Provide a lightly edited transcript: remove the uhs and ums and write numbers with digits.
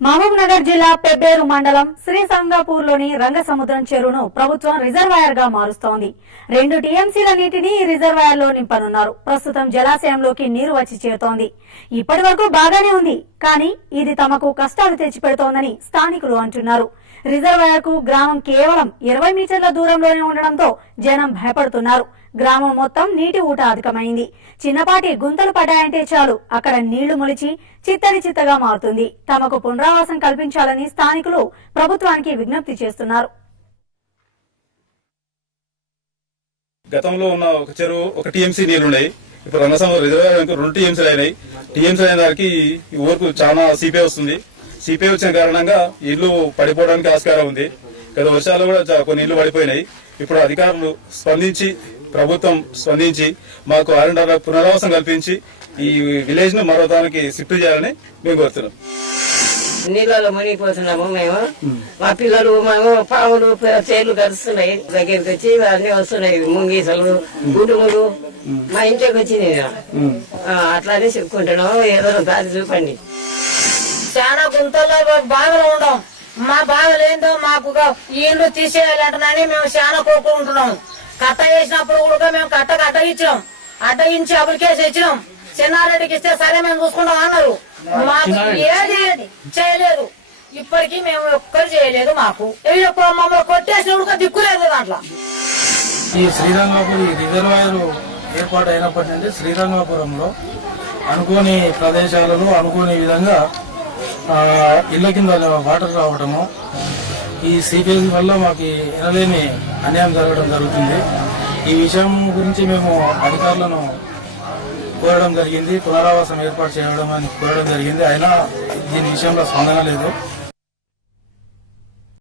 మహబూబ్ నగర్ జిల్లా పెబ్బేరు మండలం శ్రీసంగాపూర్లోని రంగసముద్రం చెరువును ప్రభుత్వం రిజర్వాయర్ గా మారుస్తోంది. 2 టీఎంసీల నీటిని ఈ రిజర్వాయర్ లో నింపనున్నారు. ప్రస్తుతం జలాశయంలోకి నీరు వచ్చి చేరుతోంది. ఇప్పటి వరకు బాగానే ఉంది, కానీ ఇది తమకు కష్టాలు తెచ్చిపెడుతోందని స్థానికులు అంటున్నారు. రిజర్వాయర్ కు గ్రామం కేవలం 20 మీటర్ల దూరంలోనే ఉండడంతో జనం భయపడుతున్నారు. గ్రామం మొత్తం నీటి ఊట అధికమైంది. చిన్నపాటి గుంతలు పడ్డాయంటే చాలు అక్కడ నీళ్లు మొలిచి చిత్తడి చిత్తగా మారుతుంది. తమకు పునరావాసం కల్పించాలని స్థానికులు ప్రభుత్వానికి విజ్ఞప్తి చేస్తున్నారు. గతంలో ఉన్న ఒక చెరువు 1 టీఎంసీ నీళ్లున్నాయి. ఇప్పుడు రంగసముద్రం రిజర్వాయర్ 2 టీఎంసీలు అయినాయి. టీఎంసీ అయిన దానికి ఈ ఊరుకు చాలా సిపిఐ వస్తుంది. సిపిఐ వచ్చిన కారణంగా ఇల్లు పడిపోవడానికి ఆస్కారం ఉంది. గత వర్షాలు కూడా కొన్ని ఇళ్లు పడిపోయినాయి. ఇప్పుడు అధికారులు స్పందించి ప్రభుత్వం స్పందించి మాకు ఆర్ఎండ్ఆర్ పునరావాసం కల్పించి ఈ విలేజ్ ను మరో దానికి షిఫ్ట్ చేయాలని మేము కోరుతున్నాం. నీళ్ళలో మునిగిపోతున్నాము మేము. మా పిల్లలు మేము పాములు చేర్లు కరుస్తున్నాయి. దగ్గరికి వచ్చి అన్ని వస్తున్నాయి, ముంగీసలు గుడుములు మా ఇంట్లోకి వచ్చింది. అట్లానే చెప్పుకుంటున్నాము. ఏదో దారి చూపండి. చాలా గుంతల్లో బావిలో ఉండం. మా బావిలో ఏందో మాకు ఇల్లు తీసేయాలంటున్నాని మేము చాలా కోరుకుంటున్నాము. కట్ట వేసినప్పుడు కూడా మేము కట్ట ఇచ్చినాం. అడ్డగించి అప్లికేషన్ ఇచ్చినాం. చిన్నారెడ్డికి ఇస్తే సరే మేము చూసుకుంటాం అన్నారు. మాకు ఏది చేయలేదు. ఇప్పటికీ మేము ఒక్కరు చేయలేదు. మాకు మమ్మల్ని కొట్టేసిన దిక్కులేదు. దాంట్లో ఈ శ్రీరంగపురం రిజర్వాయర్ ఏర్పాటు అయినప్పటి నుండి శ్రీరంగపురంలో అనుకోని ప్రదేశాలలో అనుకోని విధంగా ఇళ్ల కింద వాటర్ రావడము, ఈ సిపిఎస్ వల్ల మాకు ఎనలేని అన్యాయం జరగడం జరుగుతుంది. ఈ విషయం గురించి మేము అధికారులను కోరడం జరిగింది. పునరావాసం ఏర్పాటు చేయడం అని కోరడం జరిగింది. అయినా దీని విషయంలో స్పందన లేదు.